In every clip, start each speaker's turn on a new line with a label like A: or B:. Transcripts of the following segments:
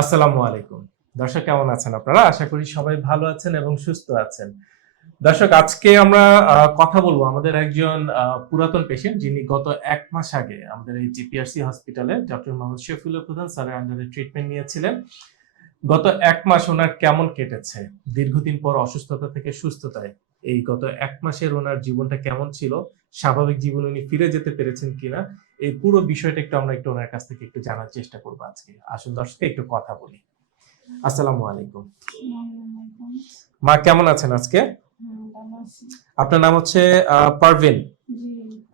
A: আসসালামু আলাইকুম। দর্শক, কেমন আছেন আপনারা? আশা করি সবাই ভালো আছেন এবং সুস্থ আছেন। দর্শক, আজকে আমরা কথা বলব আমাদের একজন পুরাতন পেশেন্ট যিনি গত এক মাস আগে আমাদের এই জিপিআরসি হসপিটালে ডক্টর মোহাম্মদ শফিউল্লাহ প্রধান স্যারের আন্ডারে ট্রিটমেন্ট নিয়েছিলেন। গত এক মাস ওনার কেমন কেটেছে? দীর্ঘদিন পর অসুস্থতা থেকে সুস্থতায়। এই গত এক মাসের ওনার জীবনটা কেমন ছিল? স্বাভাবিক জীবন উনি ফিরে যেতে পেরেছেন কিনা? এই পুরো বিষয়টা একটু আমরা একটু ওনার কাছ থেকে একটু জানার চেষ্টা করব আজকে। আসুন দর্শক, একটু কথা বলি। আসসালামু আলাইকুম। মা, কেমন আছেন আজকে। আপনার নাম হচ্ছে পারভিন?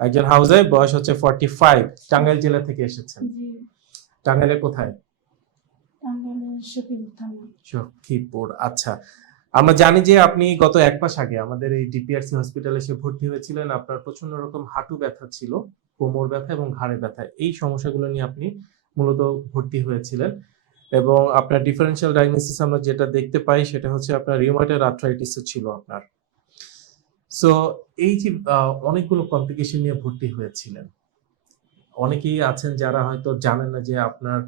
A: একজন হাউজে, বয়স হচ্ছে ফর্টি ফাইভ টাঙ্গাইল জেলা থেকে এসেছেন। টাঙ্গাইলে কোথায়। সখীপুর আচ্ছা। আমরা জানি যে আপনি গত এক মাস আগে আমাদের এই ডিপিআরসি হসপিটালে এসে ভর্তি হয়েছিলেন। আপনার প্রচণ্ড রকম হাঁটু ব্যথা ছিল। কোমর ব্যথা এবং ঘাড়ে ব্যথা, এই সমস্যাগুলো নিয়ে আপনি মূলত ভর্তি হয়েছিলেন। এবং আপনার ডিফারেন্সিয়াল ডায়াগনোসিস আমরা যেটা দেখতে পাই সেটা হচ্ছে আপনার রিউমাটয়েড আর্থ্রাইটিস ছিল আপনার। সো এই যে অনেকগুলো কমপ্লিকেশন নিয়ে ভর্তি হয়েছিলেন। অনেকেই আছেন যারা হয়তো জানেন না যে আপনার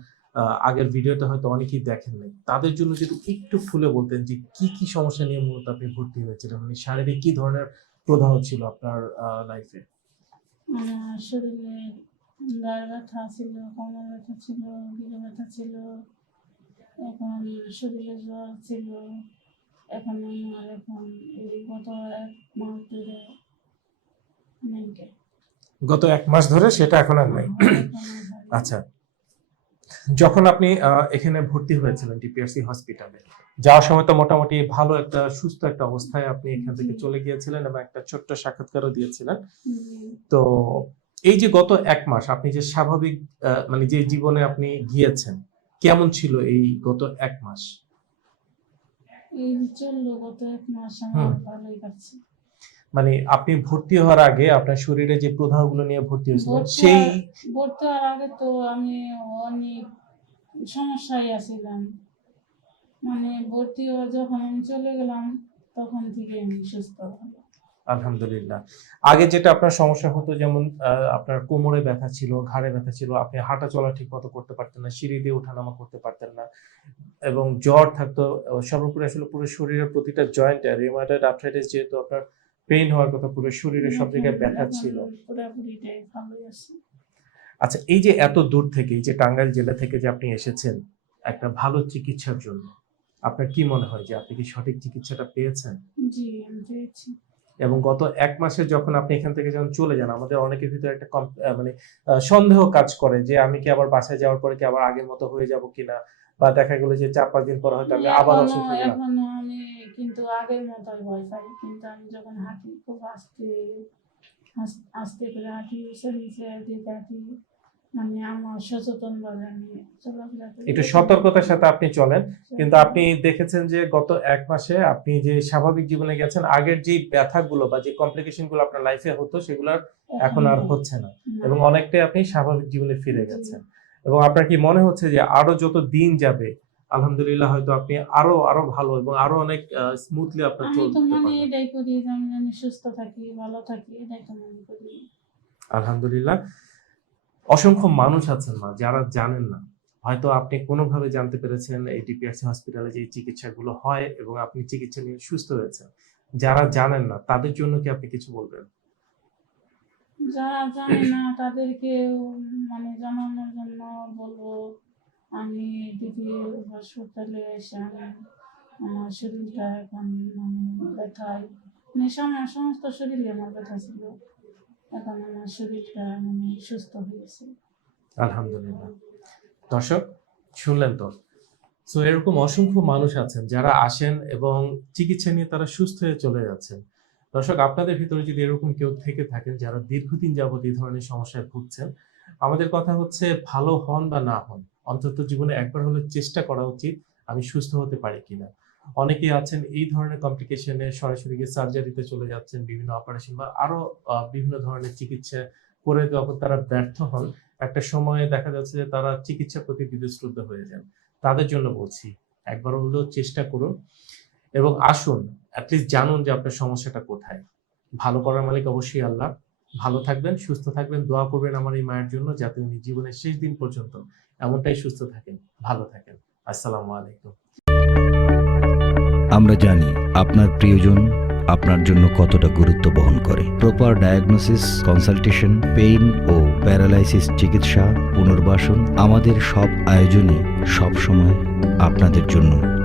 A: আগের ভিডিওটা হয়তো অনেকেই দেখেন নাই। তাদের জন্য যদি একটু খুলে বলতেন যে কি কি সমস্যা নিয়ে মূলত আপনি ভর্তি হয়েছিলেন? মানে শারীরিক কি ধরনের প্রদাহ ছিল আপনার লাইফে
B: শরীরে গায়ে ব্যথা ছিল কোমর ব্যথা ছিল গিরে ব্যথা ছিল এখন শরীরে জ্বর ছিল এখন আমার এখন এই গত এক মাস ধরে
A: গত এক মাস ধরে সেটা এখন আর নাই। আচ্ছা। যখন আপনি এখানে ভর্তি হয়েছিলেন ডিপিআরসি হসপিটালে যাওয়ার সময় তো মোটামুটি ভালো একটা সুস্থ একটা অবস্থায় আপনি এখান থেকে চলে গিয়েছিলেন এবং একটা ছোট্ট সাক্ষাৎকারও দিয়েছিলেন। তো এই যে গত এক মাস আপনি যে স্বাভাবিক মানে যে জীবনে আপনি গিয়েছেন কেমন ছিল এই গত এক মাস?
B: এই চলল গত এক মাস আমার ভালোই কাটছে।
A: মানে আপনি ভর্তি হওয়ার আগে আপনার শরীরে যে প্রদাহগুলো নিয়ে ভর্তি হয়েছিলেন ভর্তি সেই
B: ভর্তি হওয়ার আগে তো আমি অনেক সমস্যায় আছিলাম। মানে ভর্তি হওয়া যখন আমি চলে গেলাম তখন থেকে আমি সুস্থ হলাম।
A: আলহামদুলিল্লাহ। আগে যেটা আপনার সমস্যা হতো যেমন আপনার কোমরে ব্যথা ছিল ঘাড়ে ব্যথা ছিল আপনি হাঁটা চলা ঠিক মতো করতে পারতেন না সিঁড়ি দিয়ে ওঠানামা করতে পারতেন না এবং জ্বর থাকতো সর্বোপরি আসলে পুরো শরীরের প্রতিটা জয়েন্টে রিউমাটয়েড আর্থ্রাইটিস যেহেতু আপনার পেইন হওয়ার কথা পুরো শরীরে সব জায়গায় ব্যথা ছিল। আচ্ছা এই যে এত দূর থেকে এই যে টাঙ্গাইল জেলা থেকে যে আপনি এসেছেন একটা ভালো চিকিৎসার জন্য আপনার কি মনে হয় যে আপনি কি সঠিক চিকিৎসাটা পেয়েছেন? জি পেয়েছি। এবং গত এক মাসে যখন আপনি এখান থেকে যখন চলে যান আমাদের অনেকের ভিতরে একটা মানে সন্দেহ কাজ করে যে আমি কি আবার বাসায় যাওয়ার পরে কি আবার আগের মতো হয়ে যাব কিনা? বা দেখা গেল যে চার পাঁচ দিন পর হয়তো আমি আবার অসুস্থ হয়ে গেলাম।
B: আমি কিন্তু আগের মতোই ভয় পাই কিন্তু আমি যখন হাঁটি খুব আস্তে আস্তে করে হাঁটি দিকে হাঁটি মানে আমার সচেতন ভাবে আমি চলাফেরা
A: একটু সতর্কতার সাথে আপনি চলেন কিন্তু আপনি দেখেছেন যে গত এক মাসে আপনি যে স্বাভাবিক জীবনে গেছেন আগের যে ব্যথাগুলো বা যে কমপ্লিকেশনগুলো আপনার লাইফে হতো সেগুলো এখন আর হচ্ছে না। এবং অনেকটাই আপনি স্বাভাবিক জীবনে ফিরে গেছেন। এবং আপনার কি মনে হচ্ছে যে আরও যত দিন যাবে আলহামদুলিল্লাহ হয়তো আপনি আরও আরও ভালো এবং আরও অনেক স্মুথলি আপনার আমি চলতে মানে পারবেন।
B: এটাই করি আমি সুস্থ থাকি ভালো থাকি এটাই তো মনে করি।
A: আলহামদুলিল্লাহ। অসংখ্য মানুষ আছেন মা যারা জানেন না। হয়তো আপনি কোনোভাবে জানতে পেরেছেন এই ডিপিআরসি হসপিটালে যে চিকিৎসাগুলো হয় এবং আপনি চিকিৎসা নিয়ে সুস্থ হয়েছেন। যারা জানেন না তাদের জন্য কি আপনি কিছু বলবেন?
B: যারা জানে না তাদেরকে মানে জানানোর জন্য বলব, আমি দিদি হাসপাতালে এসে আমি আমার শরীরটা এখন মানে ব্যথায় মানে সম- সমস্ত শরীরে আমার ব্যথা ছিল। এখন আমার শরীরটা মানে সুস্থ হয়েছে
A: আলহামদুলিল্লাহ। দর্শক, শুনলেন তো? সো এরকম অসংখ্য মানুষ আছেন যারা আসেন এবং চিকিৎসা নিয়ে তারা সুস্থ হয়ে চলে যাচ্ছেন। দর্শক, আপনাদের ভিতরে যদি এরকম কেউ থেকে থাকেন যারা দীর্ঘদিন যাবত এই ধরনের সমস্যায় ভুগছেন, আমাদের কথা হচ্ছে ভালো হন বা না হন। অন্তত জীবনে একবার হলে চেষ্টা করা উচিত আমি সুস্থ হতে পারি কিনা। অনেকেই আছেন এই ধরনের কমপ্লিকেশনে সরাসরি গিয়ে সার্জারিতে চলে যাচ্ছেন, বিভিন্ন অপারেশন বা আরও বিভিন্ন ধরনের চিকিৎসা করে যখন তারা ব্যর্থ হন, একটা সময়ে দেখা যাচ্ছে যে তারা চিকিৎসার প্রতি বিদ্যুৎ হয়ে যান। তাদের জন্য বলছি, একবার হলেও চেষ্টা করুন। এবং আসুন অ্যাটলিস্ট জানুন যে আপনার সমস্যাটা কোথায়। ভালো করার মালিক অবশ্যই আল্লাহ। ভালো থাকবেন, সুস্থ থাকবেন, দোয়া করবেন আমার এই মায়ের জন্য যাতে উনি জীবনের শেষ দিন পর্যন্ত এমনটাই সুস্থ থাকেন, ভালো থাকেন। আসসালামু আলাইকুম।
C: আমরা জানি আপনার প্রিয়জন আপনার জন্য কতটা গুরুত্ব বহন করে। প্রপার ডায়াগনোসিস কনসালটেশন পেইন ও প্যারালাইসিস চিকিৎসা, পুনর্বাসন আমাদের সব আয়োজনই সব সময় আপনাদের জন্য